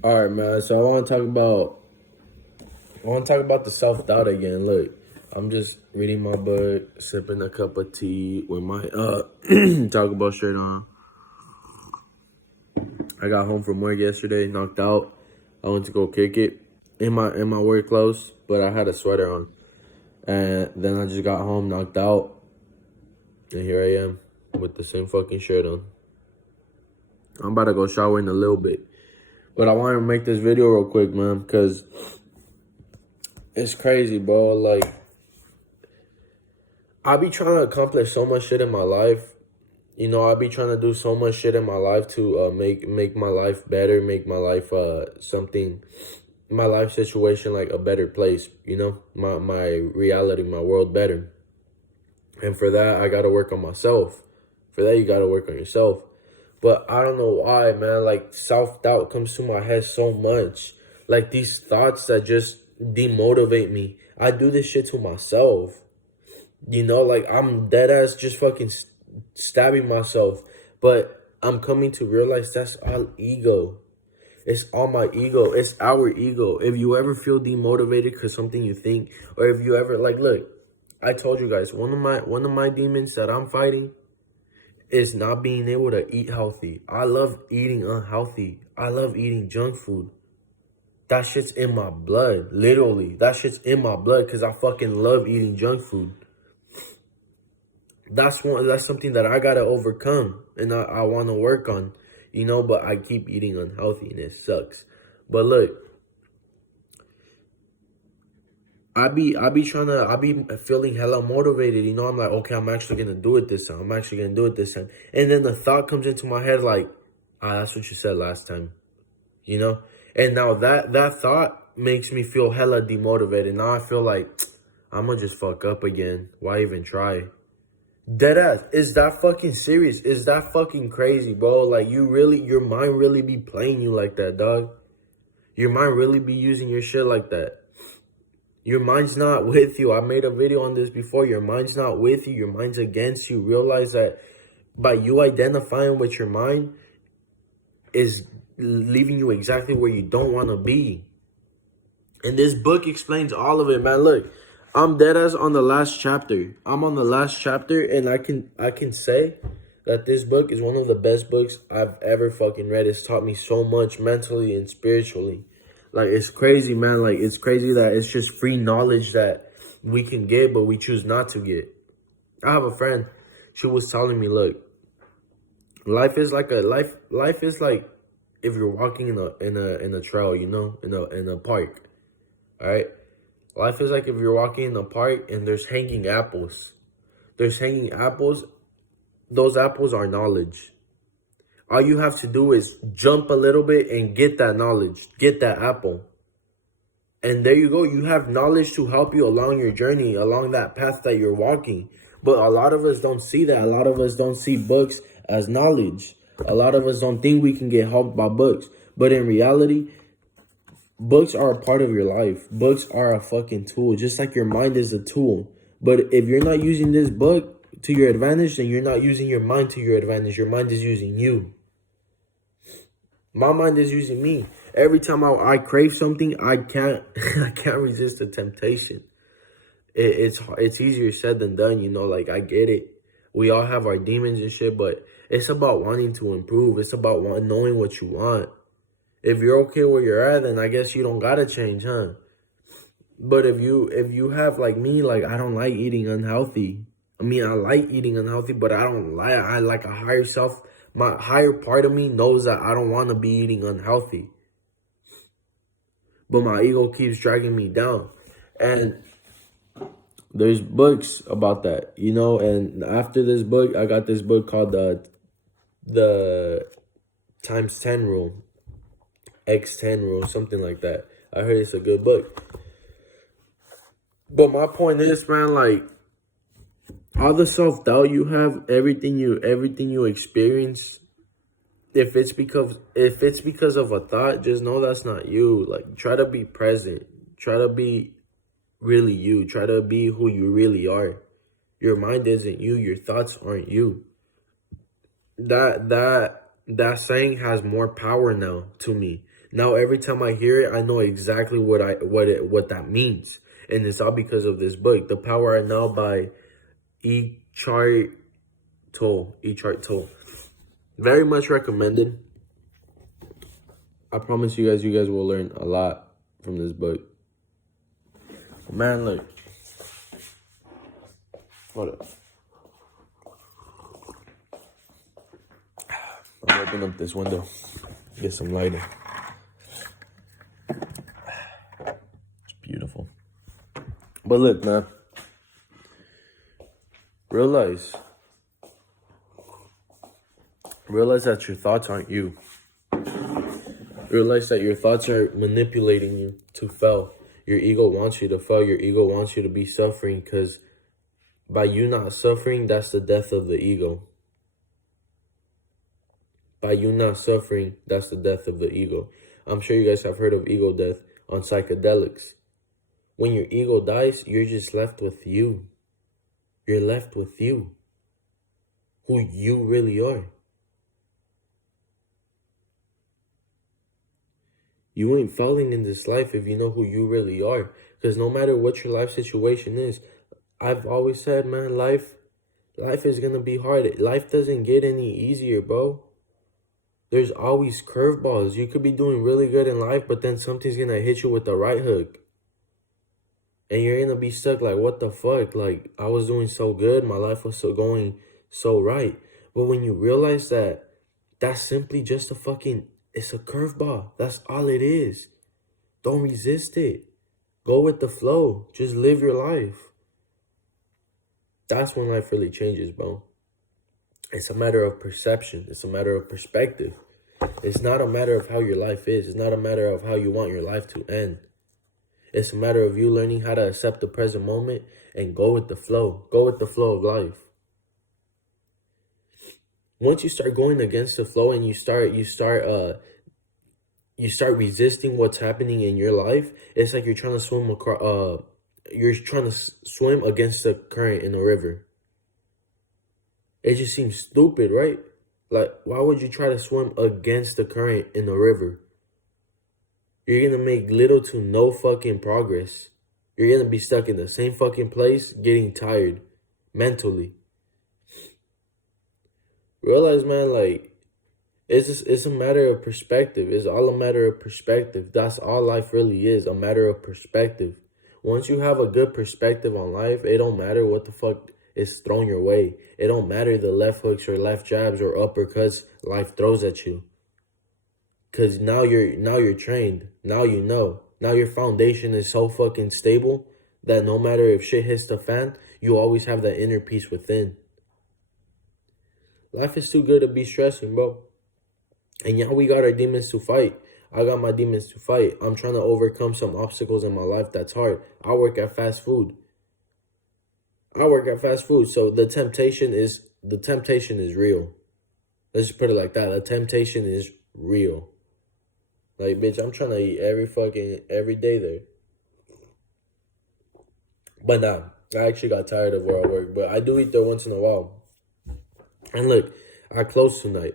All right, man. So I want to talk about the self doubt again. Look, I'm just reading my book, sipping a cup of tea with my talk about shirt on. I got home from work yesterday, knocked out. I went to go kick it in my work clothes, but I had a sweater on. And then I just got home, knocked out, and here I am with the same fucking shirt on. I'm about to go shower in a little bit, but I want to make this video real quick, man, because it's crazy, bro. Like, I be trying to accomplish so much shit in my life. I be trying to do so much shit in my life to make my life better, make my life my life situation like a better place. My reality, my world better. And for that, I gotta work on myself. For that, you gotta work on yourself. But I don't know why, man. Like, self doubt comes to my head so much. Like, these thoughts that just demotivate me. I do this shit to myself. Like, I'm dead ass just fucking stabbing myself. But I'm coming to realize that's all ego. It's all my ego. It's our ego. If you ever feel demotivated because something you think, or if you ever like, look, I told you guys, one of my demons that I'm fighting is not being able to eat healthy. I love eating unhealthy. I love eating junk food. That shit's in my blood. Literally, that shit's in my blood because I fucking love eating junk food. That's something that I gotta overcome and I wanna work on, but I keep eating unhealthy and it sucks. But look, I be feeling hella motivated, I'm like, okay, I'm actually gonna do it this time. I'm actually gonna do it this time. And then the thought comes into my head like, that's what you said last time, you know? And now that thought makes me feel hella demotivated. Now I feel like I'm gonna just fuck up again. Why even try? Deadass, is that fucking serious? Is that fucking crazy, bro? Like, your mind really be playing you like that, dog. Your mind really be using your shit like that. Your mind's not with you. I made a video on this before. Your mind's not with you. Your mind's against you. Realize that by you identifying with your mind is leaving you exactly where you don't want to be. And this book explains all of it, man. Look, I'm dead as on the last chapter. I'm on the last chapter, and I can say that this book is one of the best books I've ever fucking read. It's taught me so much mentally and spiritually. Like, it's crazy, man. Like, it's crazy that it's just free knowledge that we can get, but we choose not to get. I have a friend. She was telling me, look, life is like if you're walking in a trail, in a park. All right. Life is like if you're walking in a park and there's hanging apples. There's hanging apples. Those apples are knowledge. All you have to do is jump a little bit and get that knowledge. Get that apple. And there you go. You have knowledge to help you along your journey, along that path that you're walking. But a lot of us don't see that. A lot of us don't see books as knowledge. A lot of us don't think we can get helped by books. But in reality, books are a part of your life. Books are a fucking tool, just like your mind is a tool. But if you're not using this book to your advantage, then you're not using your mind to your advantage. Your mind is using you. My mind is using me. Every time I crave something, I can't I can't resist the temptation. It's easier said than done, like, I get it. We all have our demons and shit, but it's about wanting to improve. It's about knowing what you want. If you're okay where you're at, then I guess you don't gotta change, huh? But if you have like me, like, I don't like eating unhealthy. I mean, I like eating unhealthy, but I like a higher self. My higher part of me knows that I don't want to be eating unhealthy. But my ego keeps dragging me down. And there's books about that, and after this book, I got this book called the times 10 rule, X10 rule, something like that. I heard it's a good book. But my point is, man, like, all the self-doubt you have, everything you experience, if it's because of a thought, just know that's not you. Like, try to be present. Try to be really you. Try to be who you really are. Your mind isn't you. Your thoughts aren't you. That saying has more power now to me. Now every time I hear it, I know exactly what that means. And it's all because of this book, The Power I Know by Eckhart Tolle. Eckhart Tolle. Very much recommended. I promise you guys will learn a lot from this book. Man, look. Hold up. I'll open up this window. Get some lighting. It's beautiful. But look, man. Realize that your thoughts aren't you. Realize that your thoughts are manipulating you to fail. Your ego wants you to fail. Your ego wants you to be suffering, because by you not suffering, that's the death of the ego. By you not suffering, that's the death of the ego. I'm sure you guys have heard of ego death on psychedelics. When your ego dies, you're just left with you. You're left with you. Who you really are. You ain't falling in this life if you know who you really are. Because no matter what your life situation is, I've always said, man, life is going to be hard. Life doesn't get any easier, bro. There's always curveballs. You could be doing really good in life, but then something's going to hit you with the right hook. And you're going to be stuck like, what the fuck? Like, I was doing so good. My life was going so right. But when you realize that that's simply just it's a curveball. That's all it is. Don't resist it. Go with the flow. Just live your life. That's when life really changes, bro. It's a matter of perception. It's a matter of perspective. It's not a matter of how your life is. It's not a matter of how you want your life to end. It's a matter of you learning how to accept the present moment and go with the flow. Go with the flow of life. Once you start going against the flow and you start resisting what's happening in your life, it's like you're trying to swim swim against the current in a river. It just seems stupid, right? Like, why would you try to swim against the current in a river? You're gonna make little to no fucking progress. You're gonna be stuck in the same fucking place, getting tired mentally. Realize, man, like, it's a matter of perspective. It's all a matter of perspective. That's all life really is, a matter of perspective. Once you have a good perspective on life, it don't matter what the fuck is thrown your way. It don't matter the left hooks or left jabs or uppercuts life throws at you. Cause now you're trained. Now you know. Now your foundation is so fucking stable that no matter if shit hits the fan, you always have that inner peace within. Life is too good to be stressing, bro. And yeah, we got our demons to fight. I got my demons to fight. I'm trying to overcome some obstacles in my life that's hard. I work at fast food. So the temptation is real. Let's just put it like that. The temptation is real. Like, bitch, I'm trying to eat every day there. But nah, I actually got tired of where I work. But I do eat there once in a while. And look, I close tonight,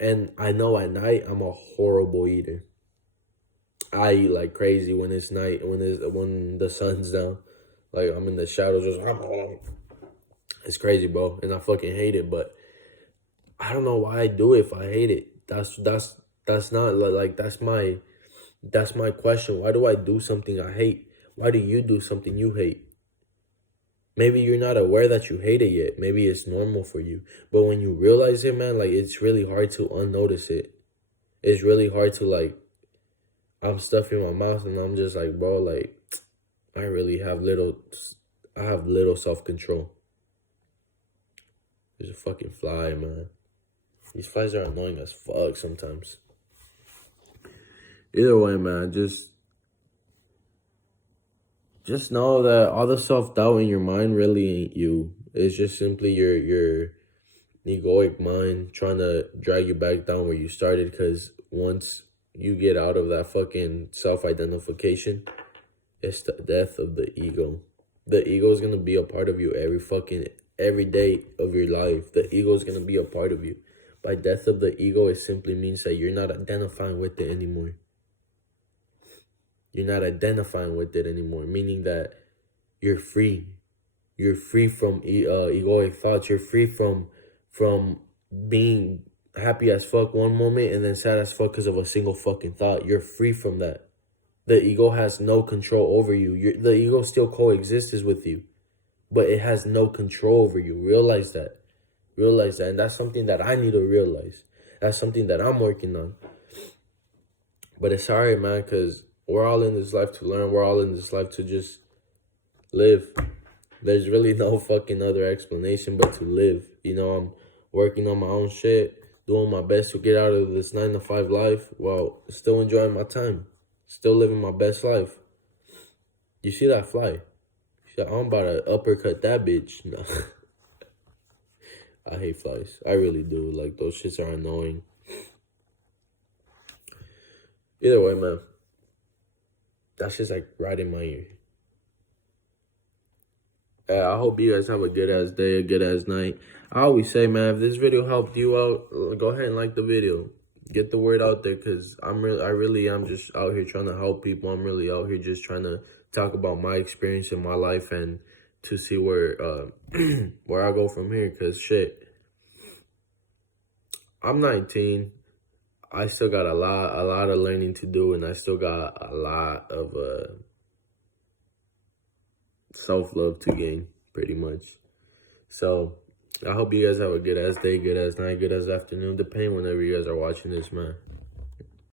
and I know at night I'm a horrible eater. I eat like crazy when it's night, when the sun's down. Like, I'm in the shadows, just it's crazy, bro. And I fucking hate it, but I don't know why I do it if I hate it. That's not like that's my question. Why do I do something I hate? Why do you do something you hate? Maybe you're not aware that you hate it yet. Maybe it's normal for you. But when you realize it, man, like, it's really hard to unnotice it. It's really hard to, like, I'm stuffing my mouth and I'm just like, bro, like, I have little self-control. There's a fucking fly, man. These flies are annoying as fuck sometimes. Either way, man, just know that all the self-doubt in your mind really ain't you. It's just simply your egoic mind trying to drag you back down where you started, because once you get out of that fucking self-identification, it's the death of the ego. The ego is going to be a part of you every day of your life. The ego is going to be a part of you. By death of the ego, it simply means that you're not identifying with it anymore. You're not identifying with it anymore, meaning that you're free. You're free from egoic thoughts. You're free from being happy as fuck one moment and then sad as fuck because of a single fucking thought. You're free from that. The ego has no control over you. The ego still coexists with you, but it has no control over you. Realize that. Realize that. And that's something that I need to realize. That's something that I'm working on. But it's alright, man, because we're all in this life to learn. We're all in this life to just live. There's really no fucking other explanation but to live. You know, I'm working on my own shit, doing my best to get out of this 9-to-5 life while still enjoying my time, still living my best life. You see that fly? I'm about to uppercut that bitch. No. I hate flies. I really do. Like, those shits are annoying. Either way, man. That's just like right in my ear. I hope you guys have a good ass day, a good ass night. I always say, man, if this video helped you out, go ahead and like the video. Get the word out there, because I really am just out here trying to help people. I'm really out here just trying to talk about my experience in my life and to see where where I go from here. Because shit, I'm 19. I still got a lot of learning to do, and I still got a lot of self-love to gain, pretty much. So I hope you guys have a good ass day, good ass night, good ass afternoon, depending whenever you guys are watching this, man.